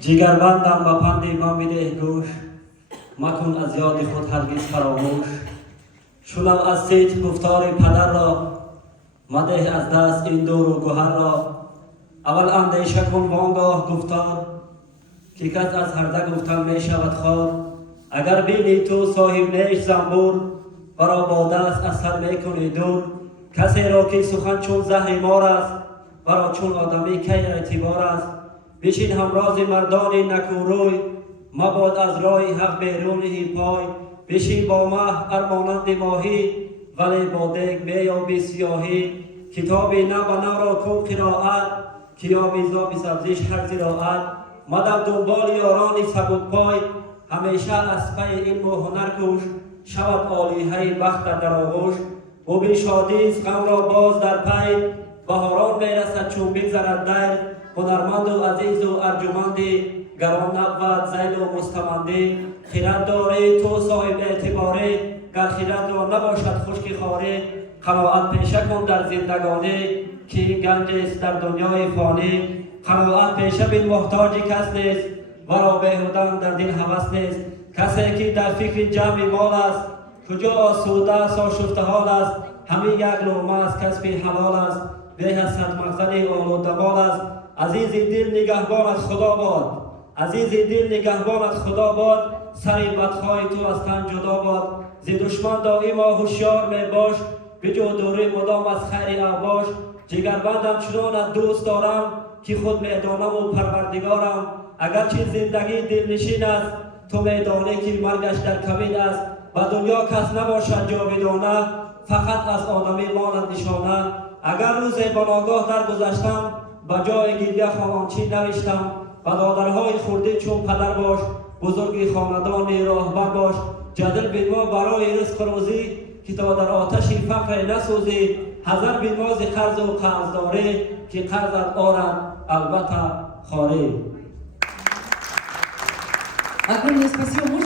جگربندم با پند من بده گوش، مکن از یاد خود هرگز فراموش. شنو از صیت گفتار پدر را، مده از دست این دور و گوهر را. اول اندیشه کن وانگاه گفتار، که کس از هرزه گفتن می شود خوار. اگر بینی تو صاحب نیش زنبور، برا با دست از سر می کنی دور. کسی را که سخن چون زهر مار است، برا چون آدمی کی اعتبار است. بشین همراز مردان نکوروی، مباد از راه حق بیرونی پای. بشین با مه ارمانند ماهی، ولی با دیگ میابی سیاهی. کتابی نو و نو را کن قرائت، که یابی زابی سبزیش هر زراعت. مدم دنبال یارانی سبک پای، همیشه از پی علم و هنر کوش. شود عالیه بخت در آغوش، ببین شادیست غم را باز در پی. بهاران میرسد چون بگذرد دیر، هنرمند و عزیز و ارجمندی. گران نبود ذیل و مستمندی، خرد داری تو صاحب اعتباری. گر خرد را نباشد خشک خواری، قناعت پیشه کن در زندگانی. که گنج است در دنیای فانی، قناعت پیشه بین محتاج کس نیست. ورا بیهودن در دل هوس نیست. کسی که در فکر جمع مال است، کجا آسوده است آشفته حال است. همین یک لقمه از کسب حلال است، به از صد مخزن آلوده مال است. عزیز دل نگهبان از خدا باد، عزیز دل نگهبان از خدا باد. سر بدخواه تو از تن جدا باد، ز دشمن دائما هوشیار می باش. بجو دوری مدام از خیر اوباش. جگربندم چنان از دوست دارم، که خود میدانم و پروردگارم. اگرچه زندگی دلنشین است، تو میدانی که مرگش در کبید است. و دنیا کس نباشد جاودانه، فقط از آدمی ماند نشانه. اگر روزی بناگاه درگذشتم، به جای گریه خواهانچی نوشتم. و دادرهای خورده چون پدر باش، بزرگی خاندان راهبر باش. جدل بین ما برای رزق روزی، که تا در آتش فقر نسوزی. حذر بین ما ز قرض و قرضداری، که قرضت آرد البته خواری. Огромное спасибо.